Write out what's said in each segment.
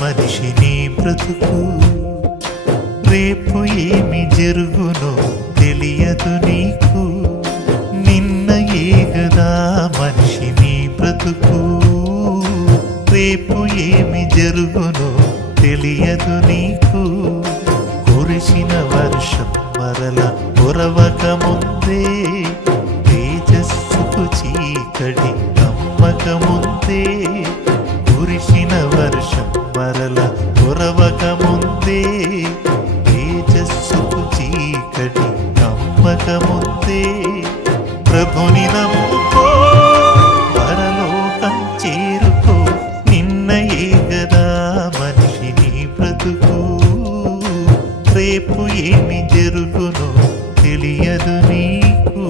మనిషి నీ బ్రతుకు, రేపు ఏమి జరుగునో తెలియదు నీకు. నిన్నయే గదా మనిషి నీ బ్రతుకు, రేపు ఏమి జరుగునో తెలియదు నీకు. కురిసిన వర్షం మరల కురవక ముందే, తేజస్సుకు చీకటి కమ్మక ముందే, కురిసిన వర్షం మరల కురవక ముందే, తేజస్సుకు చీకటి కమ్మక ముందే, ప్రభుని నమ్ముకో పరలోకం చేరుకో. నిన్నయే గదా మనిషి నీ బ్రతుకు, రేపు ఏమి జరుగునో తెలియదు నీకు.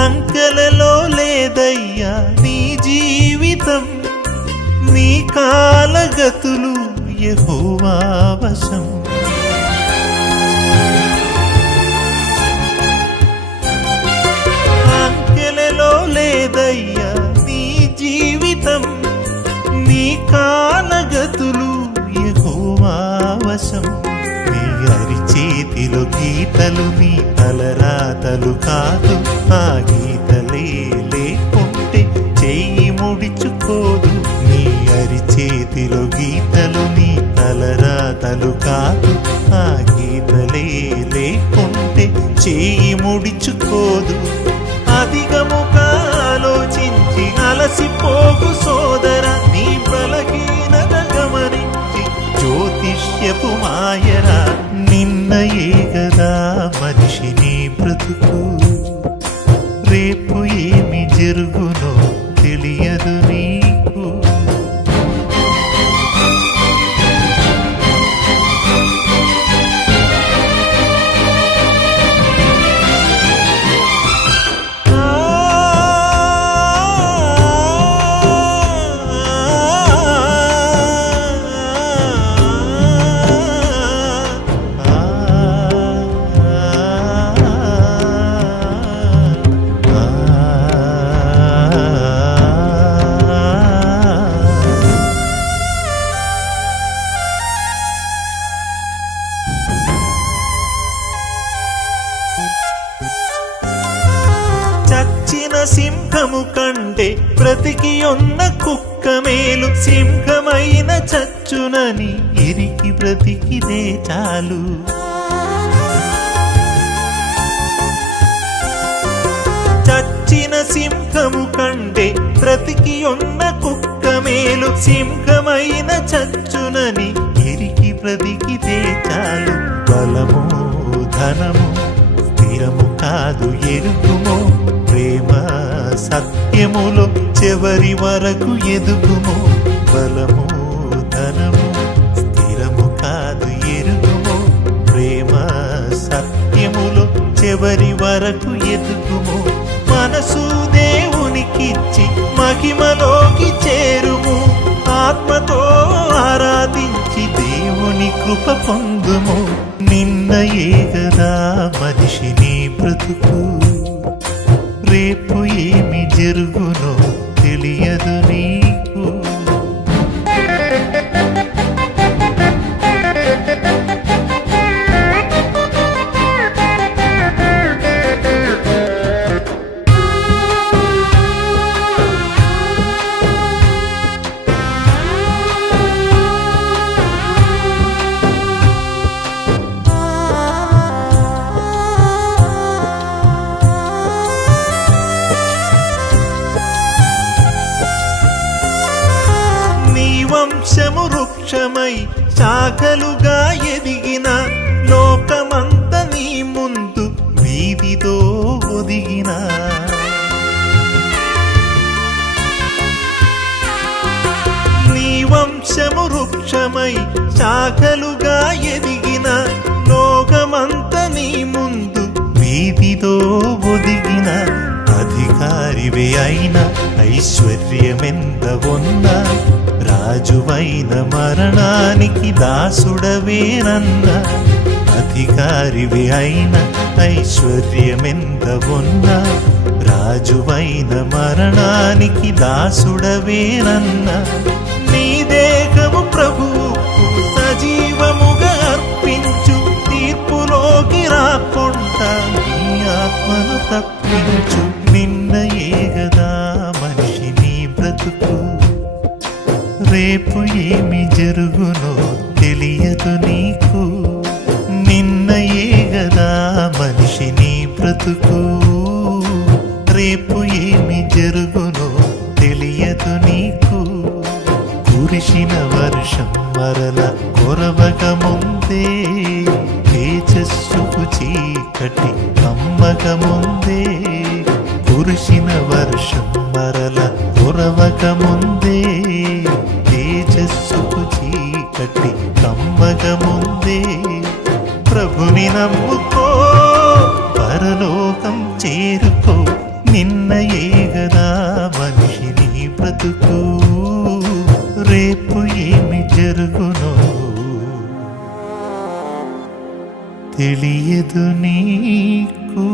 అంకెలలో లేదయ్యా నీ జీవితం, నీ కాలగతులు యెహోవా వశం. అంకెలలో లేదయ్యా నీ జీవితం, నీ కాలగతులు యెహోవా వశం. నీ అరిచేతిలో గీతలు నీ తలరాతలు కాదు, ఆ గీతలే లేకుంటే చెయ్యి ముడుచుకోదు. నీ అరిచేతిలో గీతలు నీ తలరాతలు కాదు, ఆ గీతలే లేకుంటే చెయ్యి ముడుచుకోదు. అధికముగా ఆలోచించి అలసిపోగు సోదర, నీ బలహీనత గమనించి జ్యోతిష్యపు మాయరా. నిన్నయే గదా మనిషి నీ బ్రతుకు, రేపు ఏమి జరుగునో తెలియదు నీకు. చచ్చిన సింహము కంటే బ్రతికి ఉన్న కుక్క మేలు. సింహమైన చచ్చునని ఇరికి బ్రతికిదే చాలు. చచ్చిన సింహము కంటే బ్రతికి ఉన్న కుక్క మేలు. సింహమైన చచ్చునని ఇరికి బ్రతికిదే చాలు. బలము ధనము స్థిరము కాదు ఎరుగుమో, ప్రేమ సత్యములో చివరి వరకు ఎదుగుమో. బలము ధనము స్థిరము కాదు ఎరుగుమో, ప్రేమ సత్యములో చివరి వరకు ఎదుగుమో. మనసు దేవునికిచ్చి మహిమలోకి చేరుము, ఆత్మతో ఆరాధించి దేవుని కృప పొందుము. నిన్నయే గదా మనిషి నీ బ్రతుకు, రేపు ఏమి జరుగునో తెలియదు నీకు. వంశము వృక్షమై శాఖలుగా ఎదిగిన, లోకమంత నీ ముందు వీధితో ఒదిగిన. నీ వంశము వృక్ష వృక్షమై శాఖలుగా ఎదిగిన లోకమంత నీ ముందు వీధితో ఒదిగిన అధికారివే అయిన ఐశ్వర్యమెంత ఉన్నా రాజువైన మరణానికి దాసుడవేనన్నా అధికారివే అయిన ఐశ్వర్యమెంత ఉన్నా రాజువైన మరణానికి దాసుడవేనన్నా నీ దేహము ప్రభువుకు సజీవముగా అర్పించు తీర్పులోకి రాకుండా నీ ఆత్మను తప్పించు నిన్న ఏగదా మనిషి నీ బ్రతుకు రేపు ఏమి జరుగునో తెలియదు నీకు నిన్న ఏగదా మనిషి నీ బ్రతుకు రేపు ఏమి జరుగునో తెలియదు నీకు కురిసిన వర్షం మరల కొరవక ముందే తేజస్సుకు చీకటి కమ్మక ముందే కురిసిన వర్షం మరల కొరవక ముందే తేజస్సుకు చీకటి కమ్మక ముందే ప్రభుని నమ్ముకో పరలోకం చేరుకో నిన్న ఏగదా మనిషి నీ బ్రతుకు రేపు ఏమి జరుగునో తెలియదు నీకు.